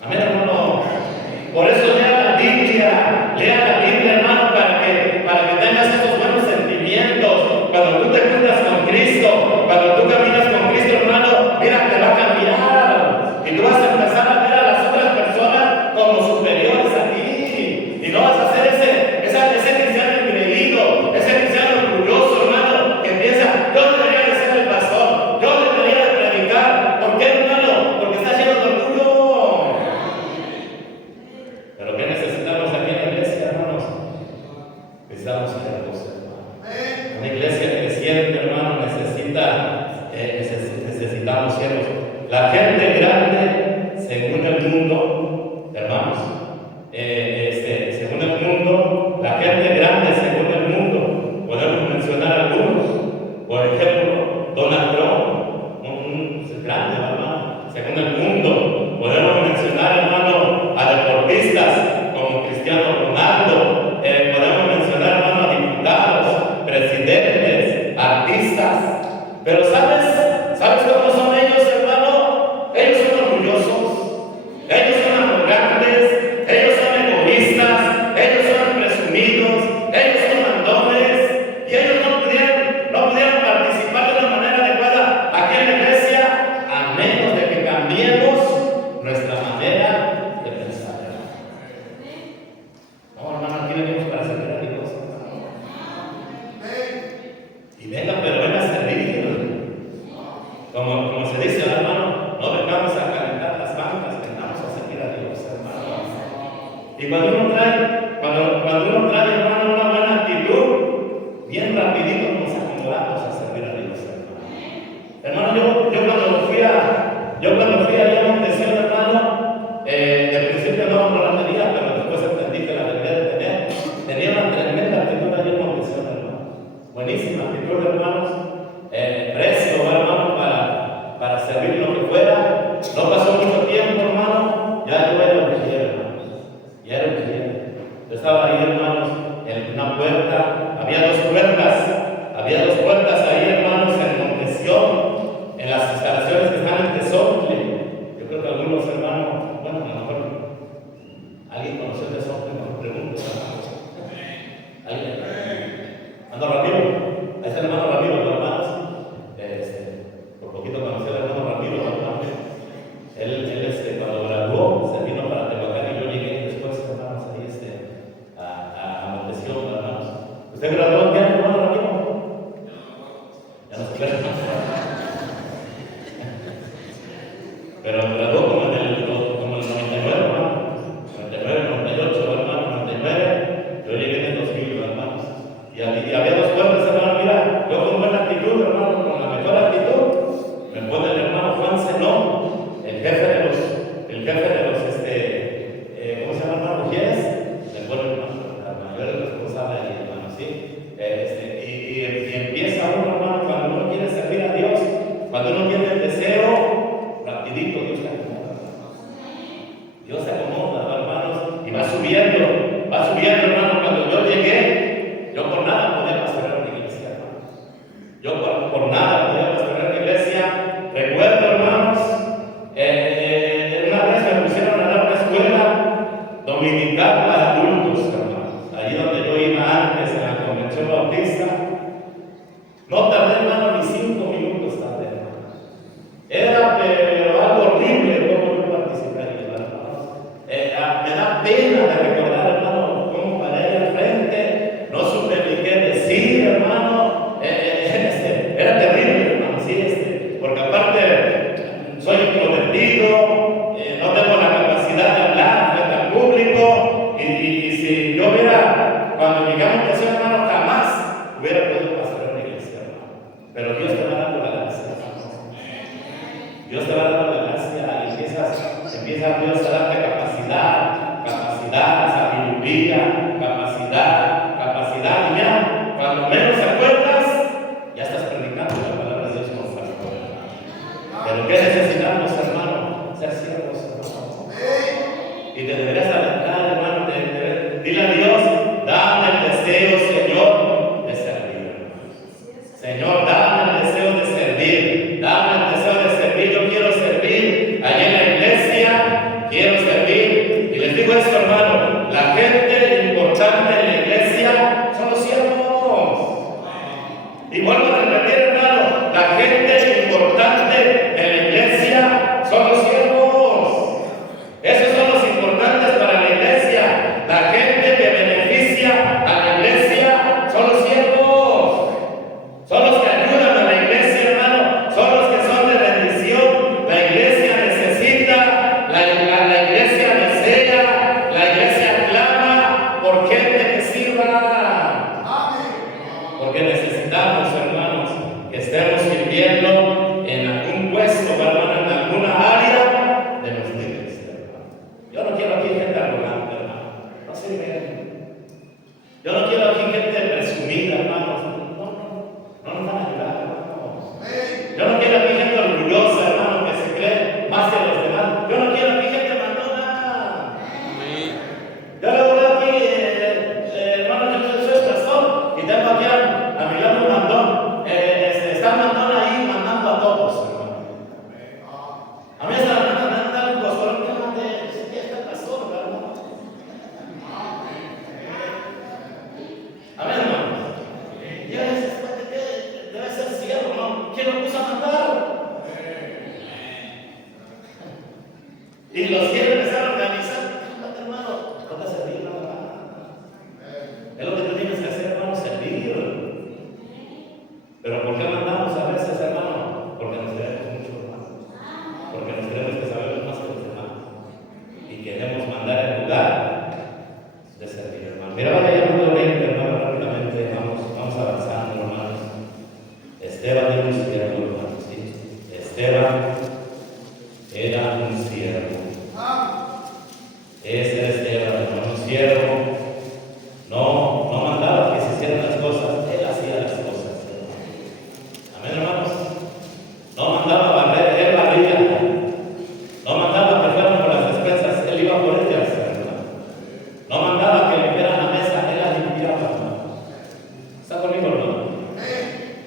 Amén, hermano. Por eso lea la Biblia, hermano, para que tengas estos buenos sentimientos. Cuando tú te juntas con Cristo, cuando tú caminas con Cristo, hermano, mira, te va a cambiar. Y tú vas a empezar a ver a las otras personas como superiores a ti. cuando uno trae, hermano, una buena actitud, bien rapidito nos acomodamos a servir a Dios, hermano. Yo cuando fui allá a Montesión, hermano, de principio no la tenía, pero después entendí que la debería de tener. Tenía una tremenda actitud allá en Montesión, hermano. Buenísima actitud, hermanos. Precio, hermano, para servir lo que fuera. No pasó mucho tiempo, hermano. Ya yo era ujier, hermano. Ya era ujier. Yo estaba ahí, hermanos, en una puerta. Había dos puertas ahí, hermanos, en Montesión, en las instalaciones que están en Tezontle. Yo creo que algunos hermanos, bueno, a lo mejor alguien conoció Tezontle, me pregunto, ¿alguien? Hermano Ramiro, ahí está el hermano Ramiro, hermanos. Por poquito conocí al hermano Ramiro, hermano. Él cuando graduó, se vino para Tehuacán y yo llegué después, hermanos, ahí a Montesión, hermanos. ¿Usted graduó en qué año, hermano Ramiro? Ya no se cree. Pero graduó como en el 99, hermano. 99, 98, hermano, 99. Yo llegué en el 2000, hermanos. Y había dos puertas, hermano. Mira, yo con buena actitud, hermano, con la mejor actitud, me pone el hermano Juan Zenón, el jefe de los, ¿cómo se llama, hermano? Mujeres. Me pone el mayor responsable ahí, hermano, ¿sí? Y empieza uno, hermano, cuando uno quiere servir a Dios, cuando uno tiene el deseo, rapidito Dios te acomoda. Dios se acomoda, hermanos, y va subiendo, hermano. Cuando yo llegué, yo por nada podía pastorear una iglesia, hermano. Yo por nada podía pastorear una iglesia. Recuerdo, hermanos, una vez me pusieron a dar una escuela dominical para adultos, hermanos. Allí donde yo iba antes, en la Convención Bautista. No tardé, hermano, ni 5 minutos tardé, hermano. Era pero algo horrible cómo yo participé ahí, hermanos. Me da pena de recordar, hermano, cómo paré ahí al frente, no supe ni qué decir, hermano. Era terrible, hermano, sí, porque aparte soy introvertido, no tengo la capacidad de hablar frente al público, y si yo hubiera, cuando llegamos a ese, hermano, jamás hubiera podido pasar una iglesia, hermano. Pero Dios te va dando la gracia, hermano. Dios te va dando la gracia y empieza Dios a darte capacidad, sabiduría, capacidad, y ya, cuando menos te acuerdas, ya estás predicando la palabra de Dios con pastor, hermano. Pero ¿qué necesitamos, hermano? Ser siervos, hermano. Y te deberías alentar, hermano, dile a Dios, dame el deseo Mira, vaya llamando 20, hermano, rápidamente. Vamos avanzando, hermanos. Esteban era un siervo, hermano, ¿sí? Esteban era un siervo. Ese era Esteban, hermano, un siervo. No mandaba que se hicieran las cosas, él hacía las cosas. Amén, hermanos. No mandaba barrer, él barría. No mandaba que fueran por las despensas, él iba por ellas, hermano. No mandaba que limpiaran la mesa, él la limpiaba, hermano. ¿Está conmigo, hermano?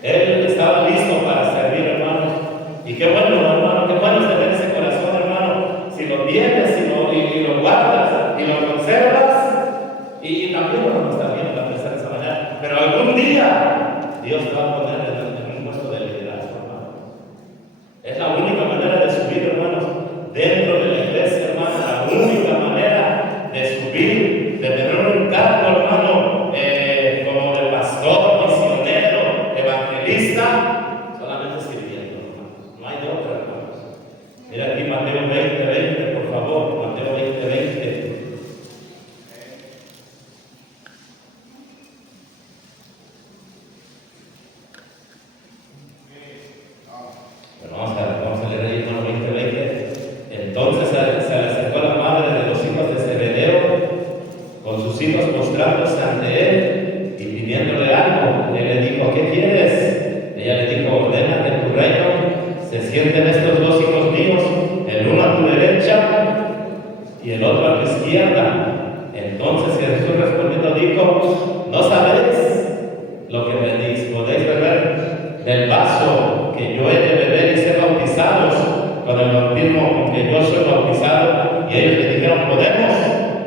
Él estaba listo para servir, hermanos. Y qué bueno, hermano, qué bueno es tener ese corazón, hermano. Si lo tienes y lo guardas y lo conservas, y también lo vamos a estar viendo la pensar de esa manera. Pero algún día Dios te va a poner en un puesto de liderazgo, hermano. Es la única manera de subir, hermanos, dentro de la iglesia, hermano. La única manera de subir, de tener un cargo, hermano, como de pastor, misionero, evangelista, solamente sirviendo, hermanos. No hay de otra, hermanos. Mira aquí Mateo 20:20, por favor, Mateo 20:20. Bueno, vamos a leer ahí, hermano, 20:20. Entonces se le acercó la madre de los hijos de Zebedeo con sus hijos postrándose ante él y pidiéndole algo. Él le dijo: ¿qué quieres? Ella le dijo: ordena que en tu reino se sienten estos dos hijos míos, el uno a tu derecha y el otro a tu izquierda. Entonces Jesús respondiendo dijo: ¿no sabéis lo que pedís? ¿Podéis beber del vaso que yo he de beber y ser bautizados con el bautismo con que yo soy bautizado? Y ellos le dijeron: podemos.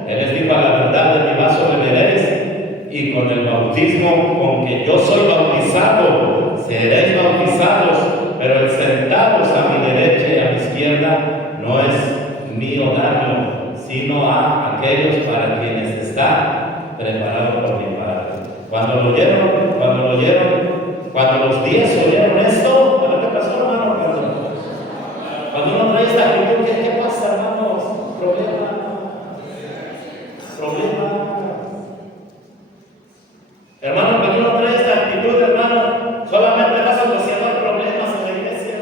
Él les dijo: a la verdad, de mi vaso beberéis, y con el bautismo con que yo soy bautizado seréis bautizados, pero el sentaros a mi derecha y a mi izquierda no es mío darlo, sino a aquellos para quienes está preparado por mi Padre. Cuando lo oyeron, cuando los 10 oyeron esto, ¿pero qué pasó, hermano? Cuando uno trae esta actitud, ¿qué pasa, hermanos? Problema. Hermano, cuando uno trae esta actitud, hermano, solamente vas a ocasionar problemas en la iglesia.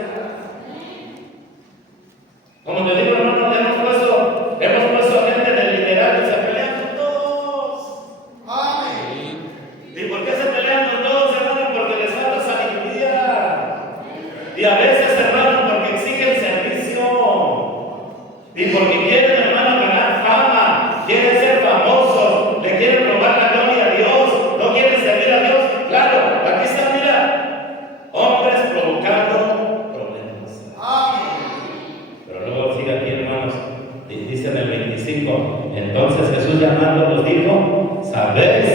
Como te digo, hermano, hemos puesto gente en el liderazgo y se pelean con todos. ¿Y por qué se pelean con todos, hermano? Porque les falta sabiduría. Y a veces, hermano, porque exigen servicio. Y porque quieren, hermano, ganar fama. Quieren ser famosos. Le quieren robar la gloria a Dios. No quieren servir a Dios. Claro, aquí está, mira. Hombres provocando problemas. Pero luego sigue aquí, hermanos. Dice en el 25. Entonces Jesús llamándolos dijo: ¿sabéis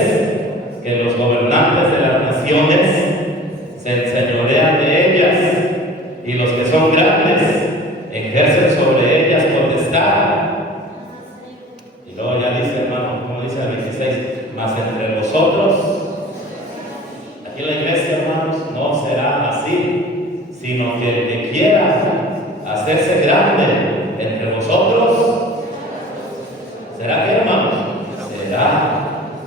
que los gobernantes de las naciones se enseñorean de ellas, y los que son grandes ejercen sobre ellas potestad? Y luego ya dice, hermano, como dice el 26, mas entre vosotros, aquí en la iglesia, hermanos, no será así, sino que el que quiera hacerse grande entre vosotros, ¿será que, hermanos? Será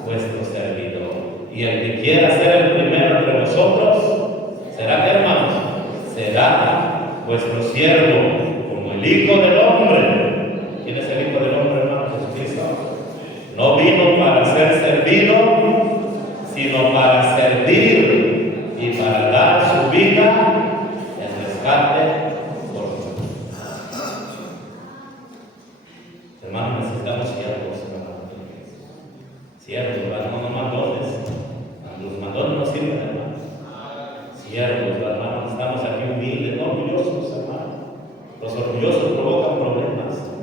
vuestro servidor. Y el que quiera ser el primero entre vosotros, ¿será que, hermanos? Será vuestro siervo, como el Hijo del Hombre. ¿Quién es el Hijo del Hombre, hermano? Jesucristo. No vino para ser servido, sino para servir y para dar su vida en rescate por nosotros. Hermanos, necesitamos siervos, hermanos. Siervos, hermanos, no mandones. Los mandones no sirven, hermanos. Siervos, hermanos, estamos aquí humildes, no orgullosos, hermanos. Los orgullosos provocan problemas, hermanos.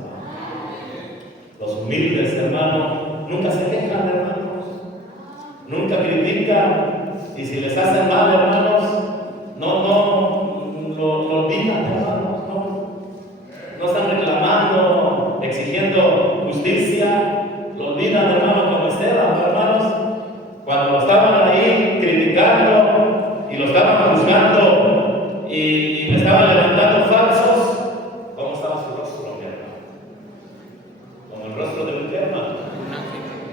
Los humildes, hermanos, nunca se quejan, hermanos. Nunca critican. Y si les hacen mal, hermanos, no lo olvidan, hermanos. No están reclamando, exigiendo justicia. Lo olvidan, hermanos, como Esteban, hermanos. Cuando lo estaban ahí criticando y lo estaban juzgando y le estaban levantando falsos, ¿cómo estaba su rostro, mi hermano? Como el rostro de un hermano.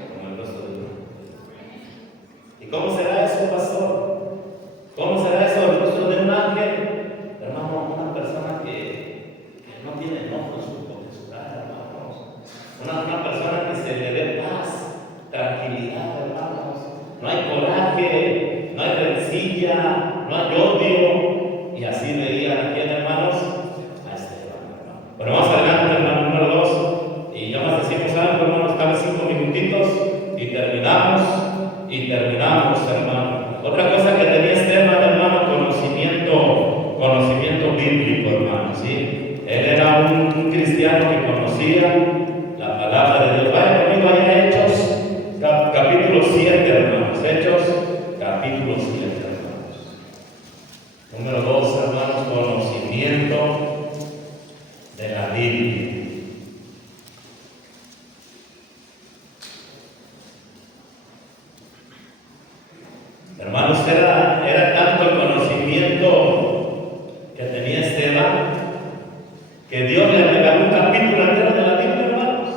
Como el rostro de un ¿Y cómo será eso, pastor? ¿Cómo será eso el rostro de un ángel? Hermano, una persona que no tiene enojo en su cara, hermanos. Una persona que se le dé paz, tranquilidad, hermanos. No hay coraje, no hay rencilla, no hay odio. Y así veían aquí, hermanos, a Esteban, hermano. Bueno, vamos adelante, hermano número 2. Y ya más decimos algo, hermanos, cada 5 minutitos y terminamos, hermano. Otra cosa que tenía Esteban, hermano, conocimiento bíblico, hermano, ¿sí? Él era un cristiano que conocía la palabra de Dios. Vaya conmigo allá a Hechos, capítulo 7, hermanos. Hechos, capítulo 7, hermanos. Número 2, hermanos, conocimiento de la Biblia. Hermanos, era tanto el conocimiento que tenía Esteban que Dios le regaló un capítulo entero de la Biblia, hermanos.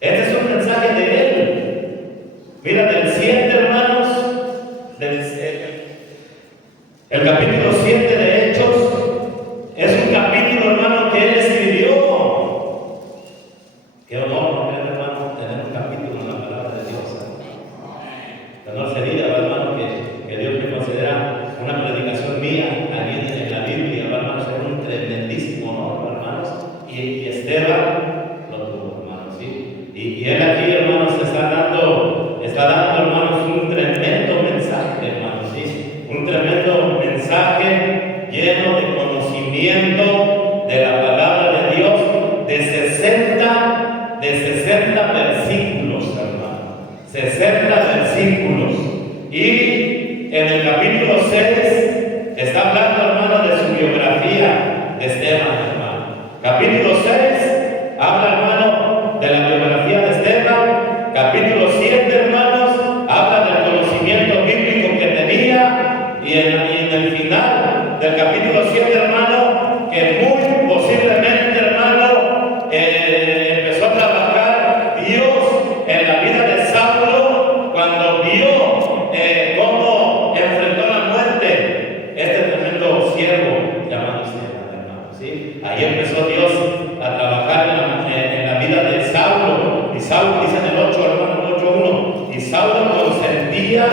Este es un mensaje de él. Mira, del 7, hermanos, el capítulo 7 de Hechos es un capítulo, hermano, que él escribió. Qué honor, hermano, tener un capítulo en la palabra de Dios. No sería, hermano, que Dios me considera una predicación mía allí en la Biblia, hermanos, era un tremendísimo honor, hermanos, y Esteban lo tuvo, hermanos, ¿sí? Y él aquí, hermanos, está dando, hermanos, un tremendo mensaje, hermanos, ¿sí? Un tremendo mensaje lleno de conocimiento de la palabra de Dios, de 60 versículos, hermano, 60 versículos. Y en el capítulo 6 está hablando, hermano, de su biografía de Esteban, hermano. Capítulo 6 habla, hermano, de la biografía de Esteban. Capítulo 7, hermanos, habla del conocimiento bíblico que tenía. Y en el final del capítulo 7, hermano, que muy posiblemente, hermano, empezó a trabajar Dios en la vida de Saulo cuando vio cómo enfrentó la muerte este tremendo siervo llamado Esteban, hermano, ¿sí? Ahí empezó Dios a trabajar en la vida de Saulo. Y Saulo, dice en el 8, hermano, 8:1, y Saulo consentía,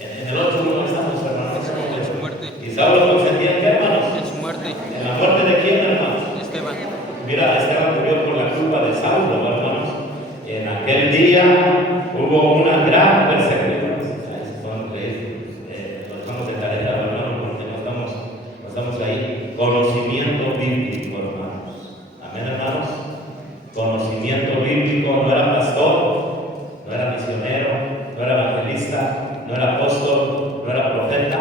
en el 8:1 estamos, hermanos, En su muerte. y Saulo consentía en qué, hermanos, En su muerte. en la muerte de quién, hermanos. Esteban. Mira, Esteban murió por la culpa de Saulo, hermanos. En aquel día hubo una gran persecución. Lo estamos de tarea, hermanos, porque no estamos ahí. Conocimiento bíblico, hermanos. Amén, hermanos. Conocimiento bíblico. No era pastor, no era misionero, no era evangelista, no era apóstol, no era profeta.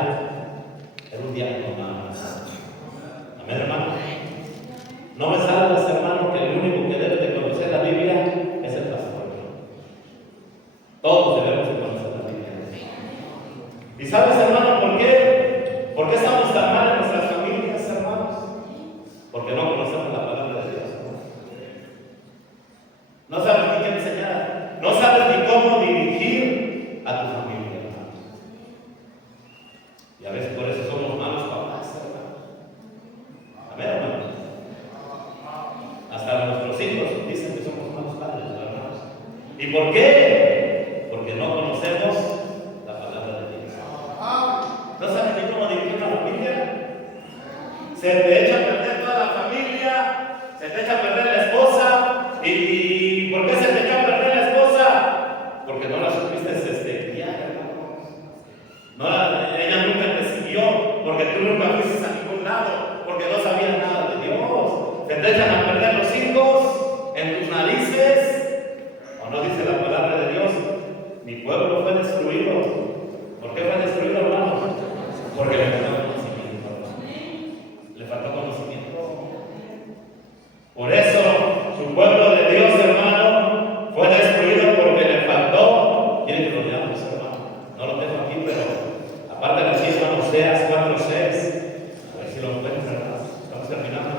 Era un diácono, hermanos. Amén, hermanos. No me salgas, hermano, que el único que debe de conocer la Biblia es el pastor. Todos debemos de conocer la Biblia. ¿Y sabes, hermano, por qué? ¿Por qué estamos tan mal en nuestras familias, hermanos? Porque no conocemos la palabra de Dios. No sabes ni qué enseñar. No sabes ni cómo dirigir a tu familia, hermanos. Y a veces por eso somos malos papás, hermanos. Amén, hermanos. Hasta nuestros hijos dicen que somos malos padres, hermanos. ¿Y por qué? Porque no conocemos la palabra de Dios. ¿No sabes ni cómo dirigir una familia? Se te echa a perder toda la familia, se te echa a perder la esposa. ¿Y por qué se te echa a perder la esposa? Porque no la supiste guiar, hermanos. Ella nunca te siguió, porque tú nunca fuiste a ningún lado, porque no sabías nada de Dios. Se te echan a perder los hijos en tus narices. ¿O no dice la palabra de Dios? Mi pueblo fue destruido. ¿Por qué fue destruido, hermanos? Porque le faltó conocimiento. Le faltó conocimiento. Por eso su pueblo de Dios, hermano, fue destruido porque le faltó. ¿Quieren que lo leamos, hermano? No lo tengo aquí, pero aparte de aquí, hermano, Oseas 4:6. A ver si lo encuentran, hermano. Estamos terminando.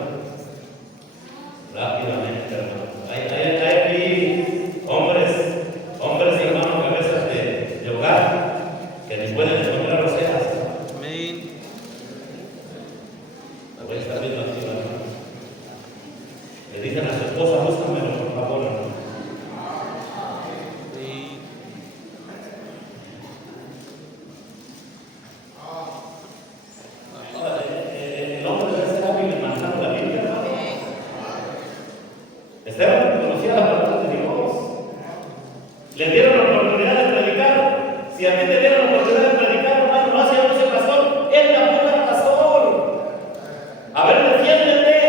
Rápidamente, hermano. Hay aquí hombres y hermanos Le dieron la oportunidad de predicar. Si a ti te dieron la oportunidad de predicar, hermano, no hace yo no soy pastor. Él tampoco era pastor. A ver, defiéndete.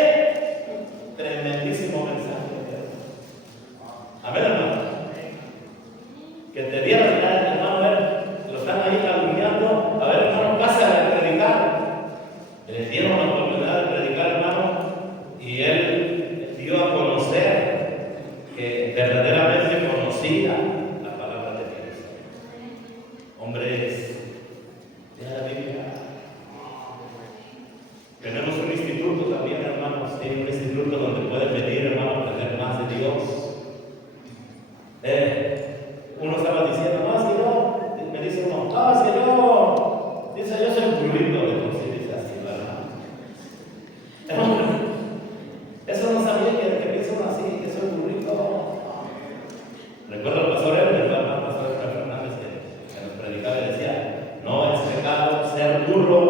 Tremendísimo mensaje. A ver, hermano. Que te dieron, hermano, a ver, lo están ahí calumniando. A ver, hermano, pasa a predicar. Le dieron la oportunidad de predicar, hermano, y él dio a conocer que verdaderamente conocía la palabra de Dios. Hombres, de la Biblia. Tenemos un instituto también, hermanos, tiene un instituto donde pueden venir, hermano, a aprender más de Dios. Uno estaba diciendo, no, es que yo, me dice uno, no, es que yo soy un burrito de conciencia así, ¿verdad? Eso no sabía que piensa uno así, que soy un burrito. Recuerdo al pastor el pastor Fernández que nos predicaba y decía, no es pecado ser burro.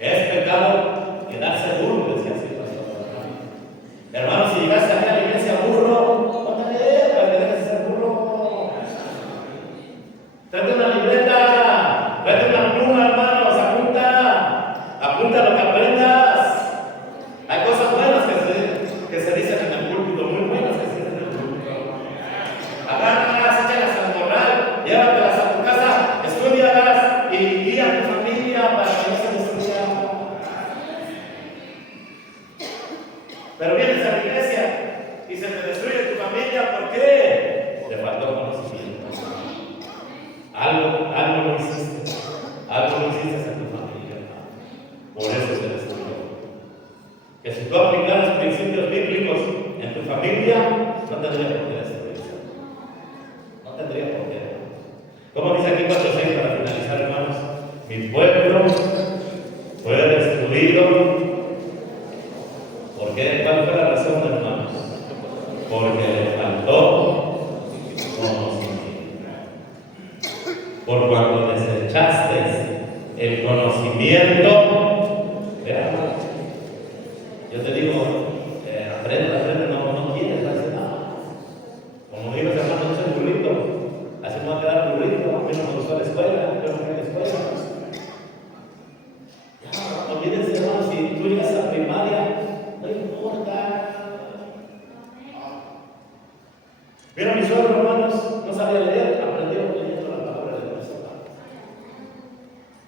Es pecado quedarse burro, decía así, pastor. Hermano, si llegaste aquí a la iglesia burro, ponte para que dejes de ser burro. Tráete una libreta, tráete una pluma, hermanos, apunta lo que aprendas. Hay cosas buenas que se dicen en el púlpito, muy buenas que se dicen en el púlpito. Agárralas, échalas al morral, llévatelas a tu casa, estudialas y guía a tu familia para que no se destruya. Pero vienes a la iglesia y se te destruye tu familia, ¿por qué? Te faltó conocimiento. Algo no hiciste en tu familia. Por eso se destruyó. Que si tú aplicaras principios bíblicos en tu familia, no tendría por qué destruirse. No tendría por qué. Como dice aquí 4:6 para finalizar, hermanos, mi pueblo fue destruido. ¿Por qué? ¿Cuál fue la razón, hermanos? Porque le faltó conocimiento. Por cuando desechaste el conocimiento, vean, yo te digo, aprende, no quieres hacer nada. Como digo, hermano, yo soy burrito, así me va a quedar burrito, a mí no me gustó la escuela, yo no fui a la escuela. Ya, no olvides, hermano, si tú llegas a primaria, no importa. Mira, mi suegro, hermanos, no sabía leer, aprendió leyendo la palabra de Dios.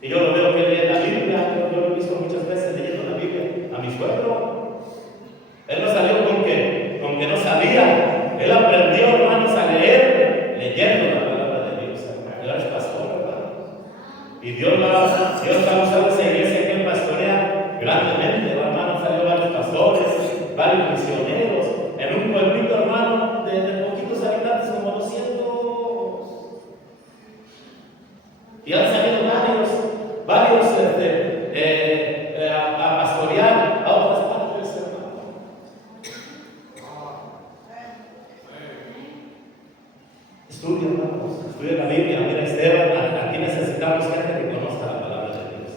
Y yo lo veo que lee la Biblia, yo lo he visto muchas veces leyendo la Biblia. A mi suegro, él no salió con que no sabía, él aprendió, hermanos, a leer leyendo la palabra de Dios. Él es pastor, hermano. Y Dios ha usado esa iglesia que él pastorea grandemente, hermano. Salió varios pastores, varios misioneros, en un pueblito, hermano, de poquitos habitantes, como 200. Y han salido varios a pastorear a otras partes, hermano. Estudia, hermanos, estudia la Biblia. Mira, Esteban, aquí necesitamos gente que conozca la palabra de Dios.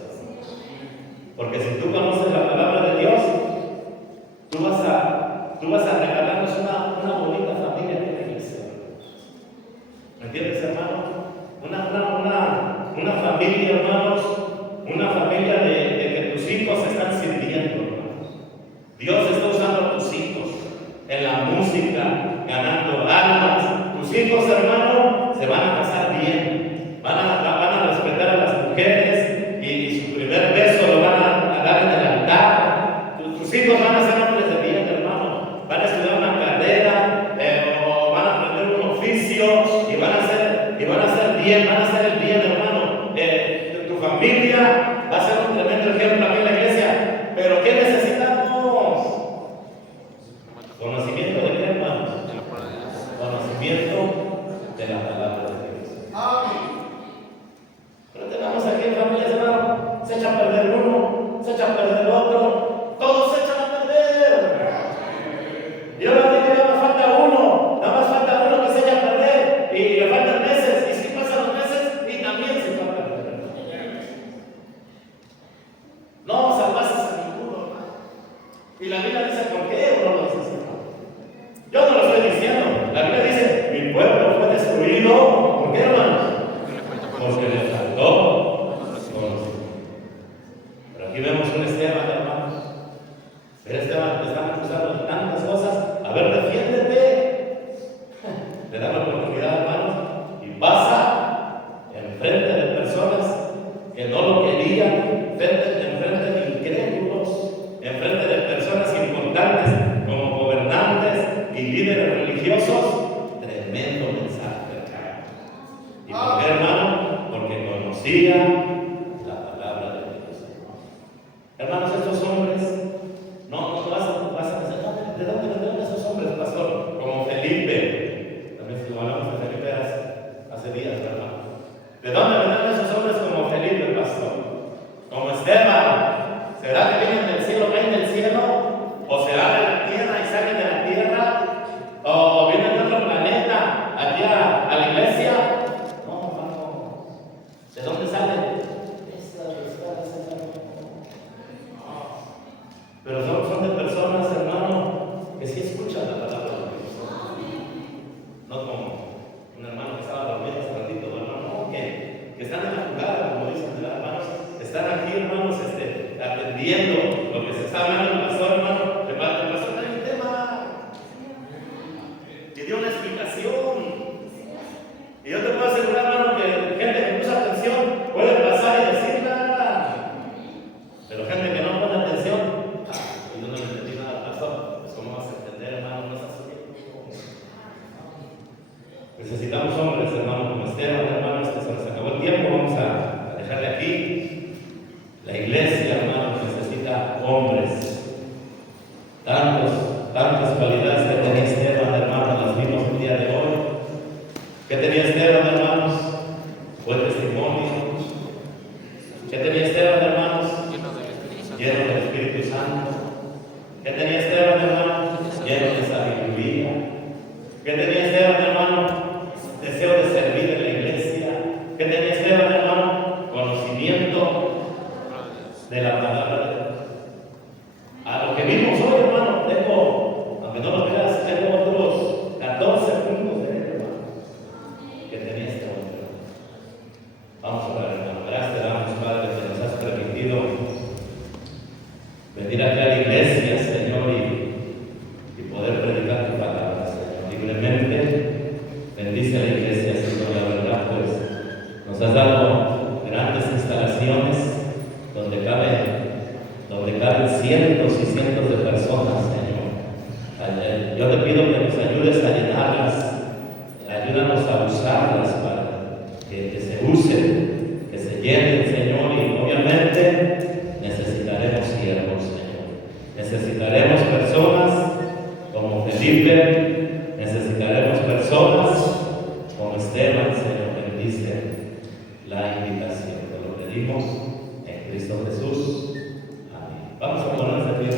Porque si tú conoces la palabra de Dios, tú vas a regalarnos una bonita familia en la iglesia. ¿Me entiendes, hermano? Una familia, hermanos, una familia de que tus hijos están sirviendo, hermanos. Dios está usando a tus hijos en la música, ganando almas. Tus hijos, hermano, se van a casar bien, van a respetar a las mujeres y su primer beso lo van a dar en el altar. Tus hijos van a ser hombres de bien, hermano. Van a estudiar una carrera o van a aprender un oficio y van a hacer bien, van a hacer el bien, hermano. Tu familia va a ser un tremendo ejemplo aquí en la iglesia. Pero ¿qué necesitamos? ¿Conocimiento de qué, hermanos? Conocimiento de la palabra de Dios. Pero tenemos aquí en familias, hermano, se echa a perder uno, se echa a perder el otro, todos se echan a perder. Y ahora digo, nada más falta uno que se echa a perder y le faltan meses, y si pasan los meses y también se va a perder. conocía la palabra de Dios. Hermanos, estos hombres, no vas a pensar, ¿de dónde vendrán esos hombres, pastor? Como Felipe, también si lo hablamos de Felipe hace días, ¿verdad? ¿De dónde vendrán esos hombres como Felipe, pastor? Como Esteban, ¿será que vienen del cielo, caen del cielo? ¿O será de la tierra y salen de la tierra? ¿O vienen de otro planeta aquí a la iglesia? No, hermano. ¿De dónde salen? Pero son de personas, hermano, que sí escuchan la palabra de Dios. No como un hermano que estaba dormido hace ratito, hermano, que están en la jugada, como dicen, hermanos, están aquí, hermanos, atendiendo lo que se está hablando el pastor, hermano. El pastor trae un tema y dio una explicación. Y yo te puedo asegurar, hermano, que gente que puso atención puede pasar y decirla. Pero gente que no pone atención, y yo no le entendí nada al pastor, pues ¿cómo vas a entender, hermano? No es así. Necesitamos hombres, hermano, como Esteban, hermanos, que se nos acabó el tiempo, vamos a dejarle aquí. La iglesia, hermano, necesita hombres. Tantas cualidades que tenía Esteban, hermano, las vimos el día de hoy. ¿Qué tenía Esteban, hermanos? Buen testimonio. ¿Qué tenía Esteban, hermanos? Lleno del Espíritu Santo. ¿Qué tenía Esteban, hermano? Lleno de sabiduría. ¿Qué tenía Esteban, hermano? Deseo de servir en la iglesia. ¿Qué tenía Esteban, hermano? Conocimiento de la palabra de Dios. A lo que vimos hoy, hermano, aunque no lo creas, tengo otros 14 puntos de él, hermano, que tenía este hombre. Vamos a orar, hermano. Gracias te damos, Padre, que nos has permitido venir aquí a la iglesia, Señor, y poder predicar tu palabra, Señor, libremente. Bendice a la iglesia, Señor, la verdad, pues nos has dado grandes instalaciones donde caben cientos y cientos de personas, Señor. Yo te pido que nos ayudes a llenarlas, ayúdanos a usarlas para que se usen, que se llenen, Señor, y obviamente necesitaremos siervos, Señor. Necesitaremos personas como Felipe, necesitaremos personas como Esteban, Señor. Bendice la invitación, te lo pedimos en Cristo Jesús. Amén. Vamos a ponernos de pie.